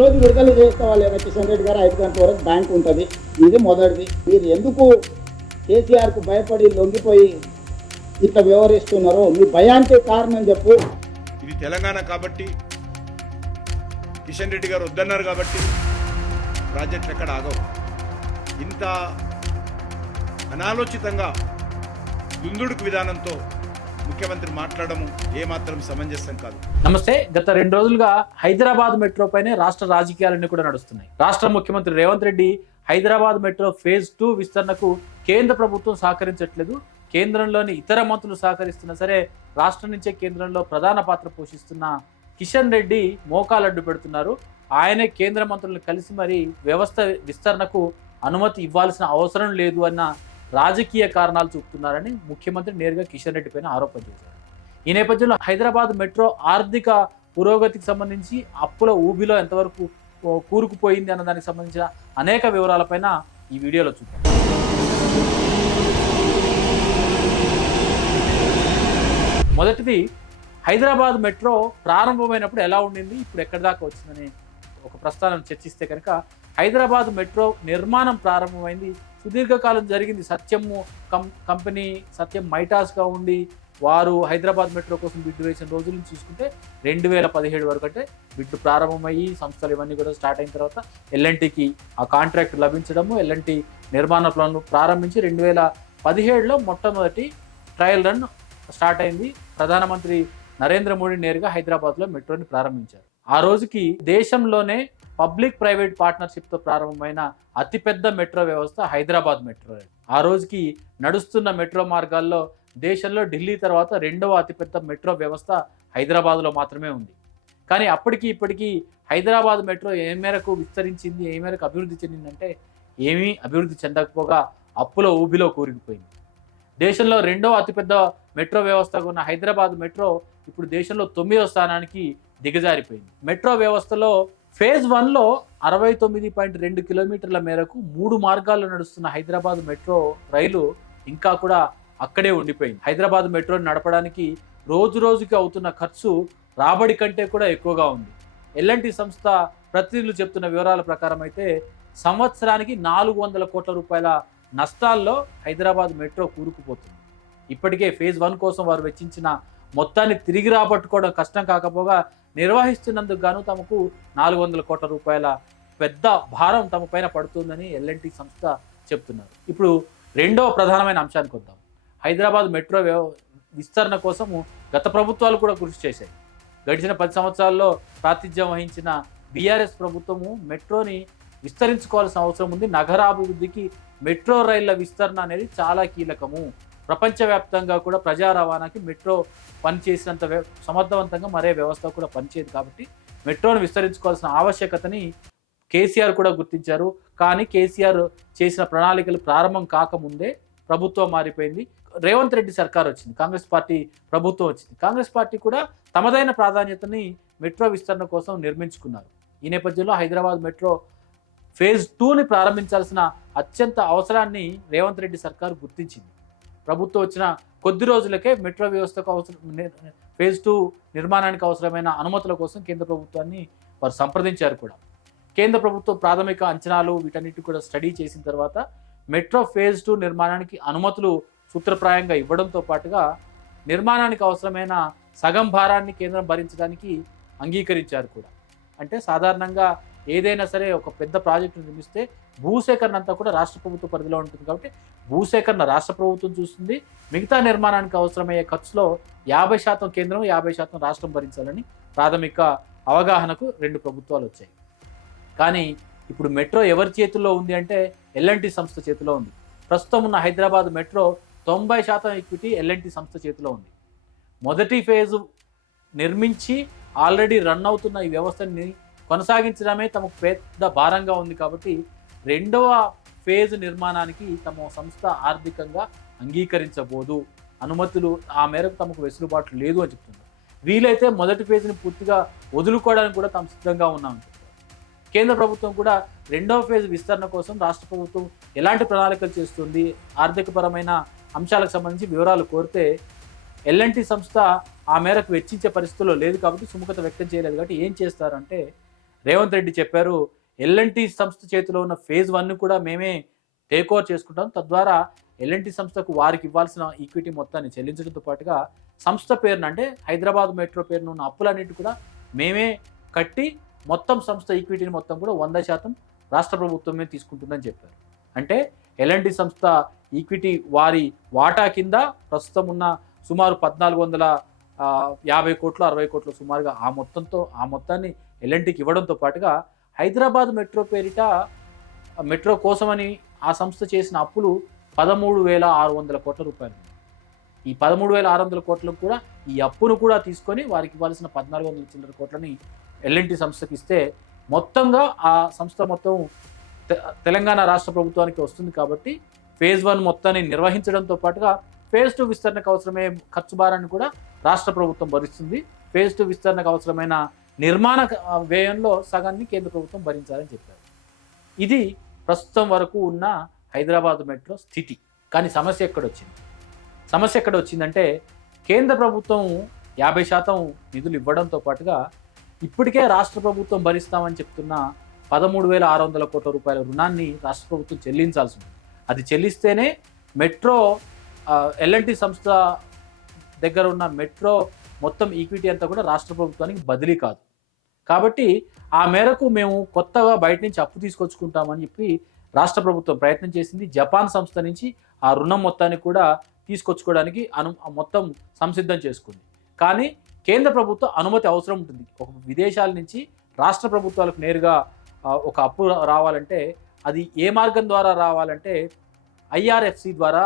రోజు విడుదల చేస్తే వాళ్ళు కిషన్ రెడ్డి గారు 5 గంటల వరకు బ్యాంక్ ఉంటుంది. ఇది మొదటిది. మీరు ఎందుకు కేసీఆర్కు భయపడి లొంగిపోయి ఇట్లా వ్యవహరిస్తున్నారో మీ భయానికి కారణం చెప్పు. ఇది తెలంగాణ కాబట్టి, కిషన్ రెడ్డి గారు వద్దన్నారు కాబట్టి ప్రాజెక్టులు ఎక్కడ ఆగవు. ఇంత అనాలోచితంగా దుందుడుకు విధానంతో ముఖ్యమంత్రి మాట్లాడము ఏమాత్రం సమంజసం కాదు. నమస్తే. గత 2 రోజులుగా హైదరాబాద్ మెట్రో పైనే రాష్ట్ర రాజకీయాలన్నీ కూడా నడుస్తున్నాయి. రాష్ట్ర ముఖ్యమంత్రి రేవంత్ రెడ్డి హైదరాబాద్ మెట్రో ఫేజ్ 2 విస్తరణకు కేంద్ర ప్రభుత్వం సహకరించట్లేదు. కేంద్రంలోని ఇతర మంత్రులు సహకరిస్తున్నా సరే రాష్ట్రం నుంచే కేంద్రంలో ప్రధాన పాత్ర పోషిస్తున్న కిషన్ రెడ్డి మోకాలు అడ్డు పెడుతున్నారు. ఆయనే కేంద్ర మంత్రులను కలిసి మరి వ్యవస్థ విస్తరణకు అనుమతి ఇవ్వాల్సిన అవసరం లేదు అన్న రాజకీయ కారణాలు చూపుతున్నారని ముఖ్యమంత్రి నేరుగా కిషన్ రెడ్డి పైన ఆరోపణ చేశారు. ఈ నేపథ్యంలో హైదరాబాద్ మెట్రో ఆర్థిక పురోగతికి సంబంధించి అప్పుల ఊబిలో ఎంతవరకు కూరుకుపోయింది అన్న దానికి సంబంధించిన అనేక వివరాలపైన ఈ వీడియోలో చూద్దాం. మొదటిది, హైదరాబాద్ మెట్రో ప్రారంభమైనప్పుడు ఎలా ఉండింది, ఇప్పుడు ఎక్కడి దాకా వచ్చిందని ఒక ప్రస్థానం చర్చిస్తే కనుక, హైదరాబాద్ మెట్రో నిర్మాణం ప్రారంభమైంది, సుదీర్ఘకాలం జరిగింది. సత్యం కంపెనీ, సత్యం మైటాస్గా ఉండి వారు హైదరాబాద్ మెట్రో కోసం బిడ్డు వేసిన రోజుల నుంచి చూసుకుంటే 2017 వరకు అంటే బిడ్డు ప్రారంభమయ్యి సంస్థలు ఇవన్నీ కూడా స్టార్ట్ అయిన తర్వాత ఎల్ఎన్టీకి ఆ కాంట్రాక్ట్ లభించడము, ఎల్ఎన్టీ నిర్మాణ ప్లాన్ ప్రారంభించి 2017లో మొట్టమొదటి ట్రయల్ రన్ స్టార్ట్ అయింది. ప్రధానమంత్రి నరేంద్ర మోడీ నేరుగా హైదరాబాద్లో మెట్రోని ప్రారంభించారు. ఆ రోజుకి దేశంలోనే పబ్లిక్ ప్రైవేట్ పార్ట్నర్షిప్తో ప్రారంభమైన అతిపెద్ద మెట్రో వ్యవస్థ హైదరాబాద్ మెట్రో. ఆ రోజుకి నడుస్తున్న మెట్రో మార్గాల్లో దేశంలో ఢిల్లీ తర్వాత 2వ అతిపెద్ద మెట్రో వ్యవస్థ హైదరాబాద్లో మాత్రమే ఉంది. కానీ అప్పటికి ఇప్పటికీ హైదరాబాద్ మెట్రో ఏ మేరకు విస్తరించింది, ఏ మేరకు అభివృద్ధి చెందిందంటే ఏమీ అభివృద్ధి చెందకపోగా అప్పుల ఊబిలో కూరుకుపోయింది. దేశంలో 2వ అతిపెద్ద మెట్రో వ్యవస్థగా ఉన్న హైదరాబాద్ మెట్రో ఇప్పుడు దేశంలో 9వ స్థానానికి దిగజారిపోయింది. మెట్రో వ్యవస్థలో ఫేజ్ 1లో 69.2 కిలోమీటర్ల మేరకు 3 మార్గాల్లో నడుస్తున్న హైదరాబాద్ మెట్రో రైలు ఇంకా కూడా అక్కడే ఉండిపోయింది. హైదరాబాద్ మెట్రోని నడపడానికి రోజు రోజుకి అవుతున్న ఖర్చు రాబడి కంటే కూడా ఎక్కువగా ఉంది. ఎల్ఎన్టీ సంస్థ ప్రతినిధులు చెప్తున్న వివరాల ప్రకారం అయితే సంవత్సరానికి 400 కోట్ల రూపాయల నష్టాల్లో హైదరాబాద్ మెట్రో కూరుకుపోతుంది. ఇప్పటికే ఫేజ్ 1 కోసం వారు వెచ్చించిన మొత్తాన్ని తిరిగి రాబట్టుకోవడం కష్టం కాకపోగా నిర్వహిస్తున్నందుకు గాను తమకు 400 కోట్ల రూపాయల పెద్ద భారం తమ పైన పడుతుందని ఎల్ఎన్టీ సంస్థ చెప్తున్నారు. ఇప్పుడు 2వ ప్రధానమైన అంశానికి వద్దాం. హైదరాబాద్ మెట్రో విస్తరణ కోసము గత ప్రభుత్వాలు కూడా కృషి చేశాయి. గడిచిన 10 సంవత్సరాల్లో ప్రాతిధ్యం వహించిన బీఆర్ఎస్ ప్రభుత్వము మెట్రోని విస్తరించుకోవాల్సిన అవసరం ఉంది. నగరాభివృద్ధికి మెట్రో రైళ్ల విస్తరణ అనేది చాలా కీలకము. ప్రపంచవ్యాప్తంగా కూడా ప్రజా రవాణాకి మెట్రో పనిచేసినంత సమర్థవంతంగా మరే వ్యవస్థ కూడా పనిచేయదు. కాబట్టి మెట్రోను విస్తరించుకోవాల్సిన ఆవశ్యకతని కేసీఆర్ కూడా గుర్తించారు. కానీ కేసీఆర్ చేసిన ప్రణాళికలు ప్రారంభం కాకముందే ప్రభుత్వం మారిపోయింది. రేవంత్ రెడ్డి సర్కార్ వచ్చింది, కాంగ్రెస్ పార్టీ ప్రభుత్వం వచ్చింది. కాంగ్రెస్ పార్టీ కూడా తమదైన ప్రాధాన్యతని మెట్రో విస్తరణ కోసం నిర్మించుకున్నారు. ఈ నేపథ్యంలో హైదరాబాద్ మెట్రో ఫేజ్ 2ని ప్రారంభించాల్సిన అత్యంత అవసరాన్ని రేవంత్ రెడ్డి సర్కారు గుర్తించింది. ప్రభుత్వం వచ్చిన కొద్ది రోజులకే మెట్రో వ్యవస్థకు ఫేజ్ 2 నిర్మాణానికి అవసరమైన అనుమతుల కోసం కేంద్ర ప్రభుత్వాన్ని వారు సంప్రదించారు కూడా. కేంద్ర ప్రభుత్వం ప్రాథమిక అంచనాలు వీటన్నిటి కూడా స్టడీ చేసిన తర్వాత మెట్రో ఫేజ్ 2 నిర్మాణానికి అనుమతులు సూత్రప్రాయంగా ఇవ్వడంతో పాటుగా నిర్మాణానికి అవసరమైన సగం భారాన్ని కేంద్రం భరించడానికి అంగీకరించారు కూడా. అంటే సాధారణంగా ఏదైనా సరే ఒక పెద్ద ప్రాజెక్టు నిర్మిస్తే భూసేకరణ అంతా కూడా రాష్ట్ర ప్రభుత్వ పరిధిలో ఉంటుంది. కాబట్టి భూసేకరణ రాష్ట్ర ప్రభుత్వం చూస్తుంది. మిగతా నిర్మాణానికి అవసరమయ్యే ఖర్చులో 50% కేంద్రం, 50% రాష్ట్రం భరించాలని ప్రాథమిక అవగాహనకు 2 ప్రభుత్వాలు వచ్చాయి. కానీ ఇప్పుడు మెట్రో ఎవరి చేతుల్లో ఉంది అంటే ఎల్ఎన్టీ సంస్థ చేతిలో ఉంది. ప్రస్తుతం ఉన్న హైదరాబాద్ మెట్రో 90% ఈక్విటీ ఎల్ఎన్టీ సంస్థ చేతిలో ఉంది. మొదటి ఫేజు నిర్మించి ఆల్రెడీ రన్ అవుతున్న ఈ వ్యవస్థని కొనసాగించడమే తమకు పెద్ద భారంగా ఉంది. కాబట్టి 2వ ఫేజ్ నిర్మాణానికి తమ సంస్థ ఆర్థికంగా అంగీకరించబోదు, అనుమతులు ఆ మేరకు తమకు వెసులుబాటు లేదు అని చెప్తున్నారు. వీలైతే మొదటి ఫేజ్ని పూర్తిగా వదులుకోవడానికి కూడా తాము సిద్ధంగా ఉన్నామని చెప్తారు. కేంద్ర ప్రభుత్వం కూడా 2వ ఫేజ్ విస్తరణ కోసం రాష్ట్ర ప్రభుత్వం ఎలాంటి ప్రణాళికలు చేస్తుంది, ఆర్థికపరమైన అంశాలకు సంబంధించి వివరాలు కోరితే ఎల్ఎన్టీ సంస్థ ఆ మేరకు వెచ్చించే పరిస్థితుల్లో లేదు. కాబట్టి సుముఖత వ్యక్తం చేయలేదు. కాబట్టి ఏం చేస్తారంటే రేవంత్ రెడ్డి చెప్పారు, ఎల్ఎన్టీ సంస్థ చేతిలో ఉన్న ఫేజ్ 1 కూడా మేమే టేక్ ఓవర్ చేసుకుంటాం, తద్వారా ఎల్ఎన్టీ సంస్థకు వారికి ఇవ్వాల్సిన ఈక్విటీ మొత్తాన్ని చెల్లించడంతో పాటుగా సంస్థ పేరున అంటే హైదరాబాద్ మెట్రో పేరున ఉన్న అప్పులన్నిటి కూడా మేమే కట్టి మొత్తం సంస్థ ఈక్విటీని మొత్తం కూడా 100% రాష్ట్ర ప్రభుత్వమే తీసుకుంటుందని చెప్పారు. అంటే ఎల్ఎన్టీ సంస్థ ఈక్విటీ వారి వాటా కింద ప్రస్తుతం ఉన్న సుమారు 1450 కోట్లు 60 కోట్లు సుమారుగా ఆ మొత్తాన్ని ఎల్ఎన్టీకి ఇవ్వడంతో పాటుగా హైదరాబాద్ మెట్రో పేరిట మెట్రో కోసమని ఆ సంస్థ చేసిన అప్పులు 13,600 కోట్ల రూపాయలు. ఈ 13,600 కోట్లకు కూడా ఈ అప్పును కూడా తీసుకొని వారికి ఇవ్వాల్సిన 1,400 చిల్లర కోట్లని ఎల్ఎన్టీ సంస్థకి ఇస్తే మొత్తంగా ఆ సంస్థ మొత్తం తెలంగాణ రాష్ట్ర ప్రభుత్వానికి వస్తుంది. కాబట్టి ఫేజ్ 1 మొత్తాన్ని నిర్వహించడంతో పాటుగా ఫేజ్ 2 విస్తరణకు అవసరమయ్యే ఖర్చు భారాన్ని కూడా రాష్ట్ర ప్రభుత్వం భరిస్తుంది. ఫేజ్ 2 విస్తరణకు అవసరమైన నిర్మాణ వ్యయంలో సగాన్ని కేంద్ర ప్రభుత్వం భరించాలని చెప్పారు. ఇది ప్రస్తుతం వరకు ఉన్న హైదరాబాద్ మెట్రో స్థితి. కానీ సమస్య ఎక్కడొచ్చిందంటే కేంద్ర ప్రభుత్వం 50% నిధులు ఇవ్వడంతో పాటుగా ఇప్పటికే రాష్ట్ర ప్రభుత్వం భరిస్తామని చెప్తున్న 13,600 కోట్ల రూపాయల రుణాన్ని రాష్ట్ర ప్రభుత్వం చెల్లించాల్సి ఉంది. అది చెల్లిస్తేనే మెట్రో ఎల్ఎన్టీ సంస్థ దగ్గర ఉన్న మెట్రో మొత్తం ఈక్విటీ అంతా కూడా రాష్ట్ర ప్రభుత్వానికి బదిలీ కాదు. కాబట్టి ఆ మేరకు మేము కొత్తగా బయట నుంచి అప్పు తీసుకొచ్చుకుంటామని చెప్పి రాష్ట్ర ప్రభుత్వం ప్రయత్నం చేసింది. జపాన్ సంస్థ నుంచి ఆ రుణం మొత్తాన్ని కూడా తీసుకొచ్చుకోవడానికి మొత్తం సంసిద్ధం చేసుకుంది. కానీ కేంద్ర ప్రభుత్వం అనుమతి అవసరం ఉంటుంది. ఒక విదేశాల నుంచి రాష్ట్ర ప్రభుత్వాలకు నేరుగా ఒక అప్పు రావాలంటే అది ఏ మార్గం ద్వారా రావాలంటే ఐఆర్ఎఫ్సి ద్వారా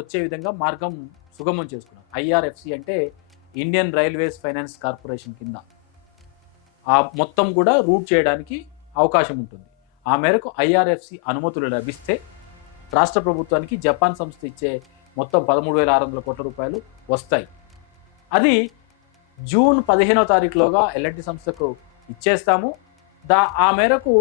వచ్చే విధంగా మార్గం సుగమం చేసుకున్నారు. ఐఆర్ఎఫ్సి అంటే ఇండియన్ రైల్వేస్ ఫైనాన్స్ కార్పొరేషన్ కింద ఆ మొత్తం కూడా రూట్ చేయడానికి అవకాశం ఉంటుంది. ఆ మేరకు ఐఆర్ఎఫ్సి అనుమతులు లభిస్తే రాష్ట్ర ప్రభుత్వానికి జపాన్ సంస్థ ఇచ్చే మొత్తం 13,600 కోట్ల రూపాయలు వస్తాయి. అది జూన్ 15వ తారీఖులోగా ఎల్ఎన్టీ సంస్థకు ఇచ్చేస్తాము. ఆ మేరకు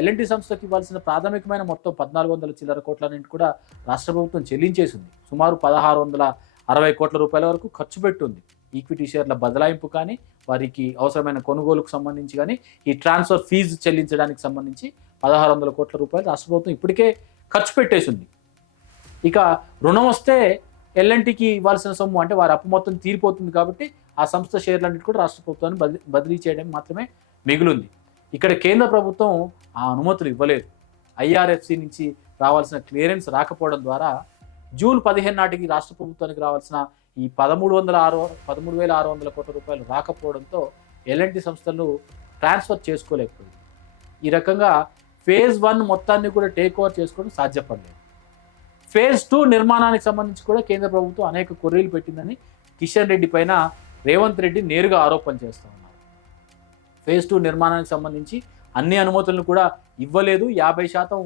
ఎల్ఎన్టీ సంస్థకు ఇవ్వాల్సిన ప్రాథమికమైన మొత్తం 1,400 చిల్లర కోట్లన్నింటి కూడా రాష్ట్ర ప్రభుత్వం చెల్లించేసింది. సుమారు 1,660 కోట్ల రూపాయల వరకు ఖర్చు పెట్టుంది. ఈక్విటీ షేర్ల బదలాయింపు కానీ, వారికి అవసరమైన కొనుగోలుకు సంబంధించి కానీ, ఈ ట్రాన్స్ఫర్ ఫీజు చెల్లించడానికి సంబంధించి 1,600 కోట్ల రూపాయలు రాష్ట్ర ప్రభుత్వం ఇప్పటికే ఖర్చు పెట్టేసింది. ఇక రుణం వస్తే ఎల్ఎన్టీకి ఇవ్వాల్సిన సొమ్ము అంటే వారి అప్పు మొత్తం తీరిపోతుంది. కాబట్టి ఆ సంస్థ షేర్లన్నిటి కూడా రాష్ట్ర ప్రభుత్వాన్ని బదిలీ చేయడం మాత్రమే మిగిలింది. ఇక్కడ కేంద్ర ప్రభుత్వం ఆ అనుమతులు ఇవ్వలేదు. ఐఆర్ఎఫ్సి నుంచి రావాల్సిన క్లియరెన్స్ రాకపోవడం ద్వారా జూన్ 15 నాటికి రాష్ట్ర ప్రభుత్వానికి రావాల్సిన ఈ 13,600 కోట్ల రూపాయలు రాకపోవడంతో ఎల్ఎన్టీ సంస్థలు ట్రాన్స్ఫర్ చేసుకోలేకపోయింది. ఈ రకంగా ఫేజ్ 1 మొత్తాన్ని కూడా టేక్ ఓవర్ చేసుకోవడం సాధ్యపడలేదు. ఫేజ్ 2 నిర్మాణానికి సంబంధించి కూడా కేంద్ర ప్రభుత్వం అనేక కొర్రీలు పెట్టిందని కిషన్ రెడ్డి పైన రేవంత్ రెడ్డి నేరుగా ఆరోపణ చేస్తూ ఉన్నారు. ఫేజ్ 2 నిర్మాణానికి సంబంధించి అన్ని అనుమతులను కూడా ఇవ్వలేదు. 50%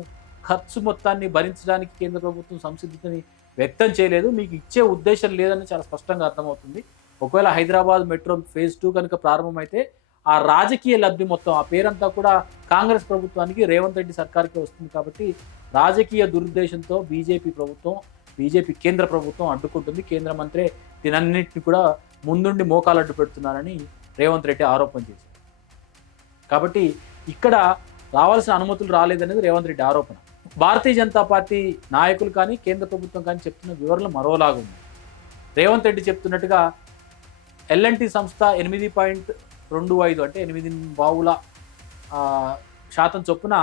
ఖర్చు మొత్తాన్ని భరించడానికి కేంద్ర ప్రభుత్వం సంసిద్ధతని వ్యక్తం చేయలేదు. మీకు ఇచ్చే ఉద్దేశం లేదని చాలా స్పష్టంగా అర్థమవుతుంది. ఒకవేళ హైదరాబాద్ మెట్రో ఫేజ్ 2 కనుక ప్రారంభమైతే ఆ రాజకీయ లబ్ధి మొత్తం ఆ పేరంతా కూడా కాంగ్రెస్ ప్రభుత్వానికి, రేవంత్ రెడ్డి సర్కార్కి వస్తుంది. కాబట్టి రాజకీయ దురుద్దేశంతో బీజేపీ కేంద్ర ప్రభుత్వం అడ్డుకుంటుంది. కేంద్ర మంత్రి దీనన్నింటినీ కూడా ముందుండి మోకాలు అడ్డు పెడుతున్నారని రేవంత్ రెడ్డి ఆరోపణ చేశారు. కాబట్టి ఇక్కడ రావాల్సిన అనుమతులు రాలేదనేది రేవంత్ రెడ్డి ఆరోపణ. భారతీయ జనతా పార్టీ నాయకులు కానీ కేంద్ర ప్రభుత్వం కానీ చెప్తున్న వివరణ మరోలాగా ఉంది. రేవంత్ రెడ్డి చెప్తున్నట్టుగా ఎల్ఎన్టీ సంస్థ 8.25 అంటే 8% చొప్పున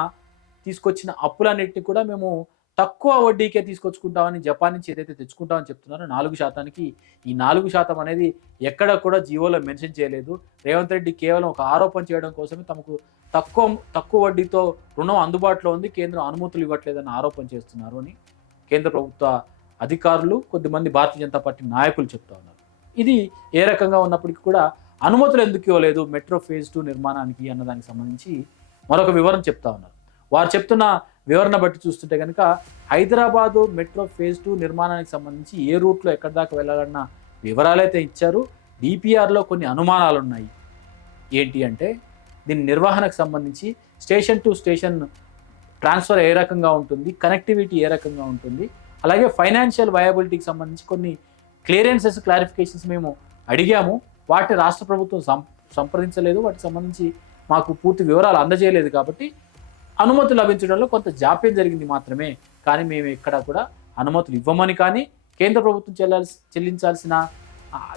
తీసుకొచ్చిన అప్పులన్నింటినీ కూడా మేము తక్కువ వడ్డీకే తీసుకొచ్చుకుంటామని జపాన్ నుంచి ఏదైతే తెచ్చుకుంటామని చెప్తున్నారో 4%కి ఈ 4% అనేది ఎక్కడ కూడా జీవోలో మెన్షన్ చేయలేదు. రేవంత్ రెడ్డి కేవలం ఒక ఆరోపణ చేయడం కోసమే తమకు తక్కువ వడ్డీతో రుణం అందుబాటులో ఉంది, కేంద్రం అనుమతులు ఇవ్వట్లేదని ఆరోపణ చేస్తున్నారు అని కేంద్ర ప్రభుత్వ అధికారులు, కొద్దిమంది భారతీయ జనతా పార్టీ నాయకులు చెప్తా ఉన్నారు. ఇది ఏ రకంగా ఉన్నప్పటికీ కూడా అనుమతులు ఎందుకు ఇవ్వలేదు మెట్రో ఫేజ్ 2 నిర్మాణానికి అన్నదానికి సంబంధించి మరొక వివరణ చెప్తా ఉన్నారు. వారు చెప్తున్న వివరణ బట్టి చూస్తుంటే కనుక హైదరాబాదు మెట్రో ఫేజ్ 2 నిర్మాణానికి సంబంధించి ఏ రూట్లో ఎక్కడి దాకా వెళ్ళాలన్న వివరాలైతే ఇచ్చారు. డిపిఆర్లో కొన్ని అనుమానాలు ఉన్నాయి. ఏంటి అంటే దీని నిర్వహణకు సంబంధించి స్టేషన్ టు స్టేషన్ ట్రాన్స్ఫర్ ఏ రకంగా ఉంటుంది, కనెక్టివిటీ ఏ రకంగా ఉంటుంది, అలాగే ఫైనాన్షియల్ వయబిలిటీకి సంబంధించి కొన్ని క్లియరెన్సెస్, క్లారిఫికేషన్స్ మేము అడిగాము. వాటిని రాష్ట్ర ప్రభుత్వం సంప్రదించలేదు. వాటికి సంబంధించి మాకు పూర్తి వివరాలు అందజేయలేదు కాబట్టి అనుమతులు లభించడంలో కొంత జాప్యం జరిగింది మాత్రమే. కానీ మేము ఎక్కడ కూడా అనుమతులు ఇవ్వమని కానీ కేంద్ర ప్రభుత్వం చెల్లించాల్సిన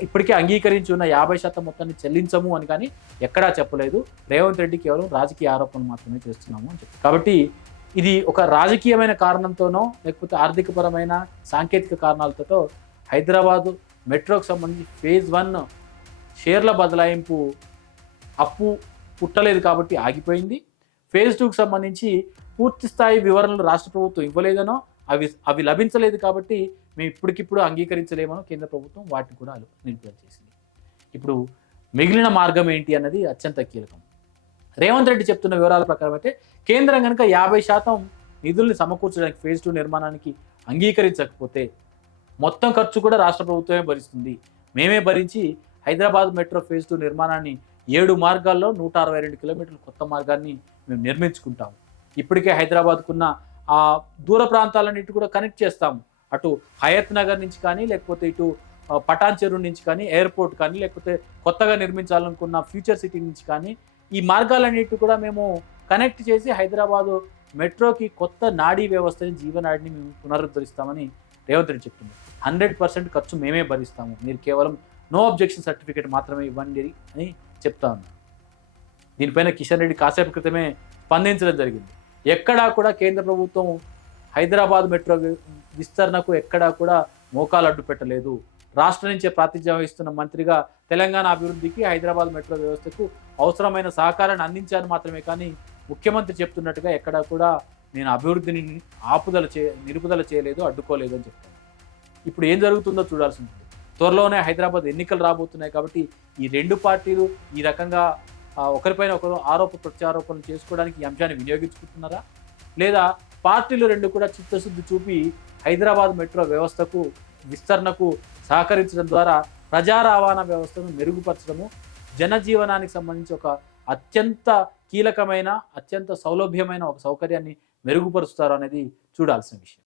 ఇప్పటికే అంగీకరించి ఉన్న 50% మొత్తాన్ని చెల్లించము అని కానీ ఎక్కడా చెప్పలేదు. రేవంత్ రెడ్డి కేవలం రాజకీయ ఆరోపణలు మాత్రమే చేస్తున్నాము అని చెప్పి. కాబట్టి ఇది ఒక రాజకీయమైన కారణంతోనో లేకపోతే ఆర్థికపరమైన సాంకేతిక కారణాలతో హైదరాబాదు మెట్రోకి సంబంధించి ఫేజ్ 1 షేర్ల బదలాయింపు అప్పు పుట్టలేదు కాబట్టి ఆగిపోయింది. ఫేజ్ 2కి సంబంధించి పూర్తి స్థాయి వివరణలు రాష్ట్ర ప్రభుత్వం ఇవ్వలేదనో అవి లభించలేదు కాబట్టి మేము ఇప్పటికిప్పుడు అంగీకరించలేమనో కేంద్ర ప్రభుత్వం వాటిని కూడా నిలుపుదల చేసింది. ఇప్పుడు మిగిలిన మార్గం ఏంటి అన్నది అత్యంత కీలకం. రేవంత్ రెడ్డి చెప్తున్న వివరాల ప్రకారం అయితే కేంద్రం కనుక 50% నిధుల్ని సమకూర్చడానికి ఫేజ్ 2 నిర్మాణానికి అంగీకరించకపోతే మొత్తం ఖర్చు కూడా రాష్ట్ర ప్రభుత్వమే భరిస్తుంది. మేమే భరించి హైదరాబాద్ మెట్రో ఫేజ్ 2 నిర్మాణాన్ని 7 మార్గాల్లో 162 కిలోమీటర్ల కొత్త మార్గాన్ని మేము నిర్మించుకుంటాము. ఇప్పటికే హైదరాబాద్కున్న ఆ దూర ప్రాంతాలన్నిటి కూడా కనెక్ట్ చేస్తాము. అటు హయత్ నగర్ నుంచి కానీ లేకపోతే ఇటు పటాన్ చెరువు నుంచి కానీ ఎయిర్పోర్ట్ కానీ లేకపోతే కొత్తగా నిర్మించాలనుకున్న ఫ్యూచర్ సిటీ నుంచి కానీ ఈ మార్గాలన్నిటి కూడా మేము కనెక్ట్ చేసి హైదరాబాదు మెట్రోకి కొత్త నాడీ వ్యవస్థని జీవనాడిని మేము పునరుద్ధరిస్తామని రేవంత్ రెడ్డి చెప్తున్నారు. 100% ఖర్చు మేమే భరిస్తాము, మీరు కేవలం నో అబ్జెక్షన్ సర్టిఫికేట్ మాత్రమే ఇవ్వండి అని చెప్తా ఉన్నారు. దీనిపైన కిషన్ రెడ్డి కాసేపు క్రితమే స్పందించడం జరిగింది. ఎక్కడా కూడా కేంద్ర ప్రభుత్వం హైదరాబాద్ మెట్రో విస్తరణకు ఎక్కడా కూడా మోకాలు అడ్డు పెట్టలేదు. రాష్ట్రం నుంచే ప్రాతినిధ్యం వహిస్తున్న మంత్రిగా తెలంగాణ అభివృద్ధికి హైదరాబాద్ మెట్రో వ్యవస్థకు అవసరమైన సహకారాన్ని అందించాను మాత్రమే కానీ ముఖ్యమంత్రి చెప్తున్నట్టుగా ఎక్కడా కూడా నేను అభివృద్ధిని నిలుపుదల చేయలేదు, అడ్డుకోలేదు అని చెప్తాను. ఇప్పుడు ఏం జరుగుతుందో చూడాల్సి ఉంటుంది. త్వరలోనే హైదరాబాద్ ఎన్నికలు రాబోతున్నాయి కాబట్టి ఈ రెండు పార్టీలు ఈ రకంగా ఒకరిపైన ఒకరు ప్రత్యారోపణలు చేసుకోవడానికి ఈ అంశాన్ని వినియోగించుకుంటున్నారా, లేదా పార్టీలు రెండు కూడా చిత్తశుద్ధి చూపి హైదరాబాద్ మెట్రో వ్యవస్థకు విస్తరణకు సహకరించడం ద్వారా ప్రజా రవాణా వ్యవస్థను మెరుగుపరచడము, జనజీవనానికి సంబంధించి ఒక అత్యంత కీలకమైన అత్యంత సౌలభ్యమైన ఒక సౌకర్యాన్ని మెరుగుపరుస్తారు అనేది చూడాల్సిన విషయం.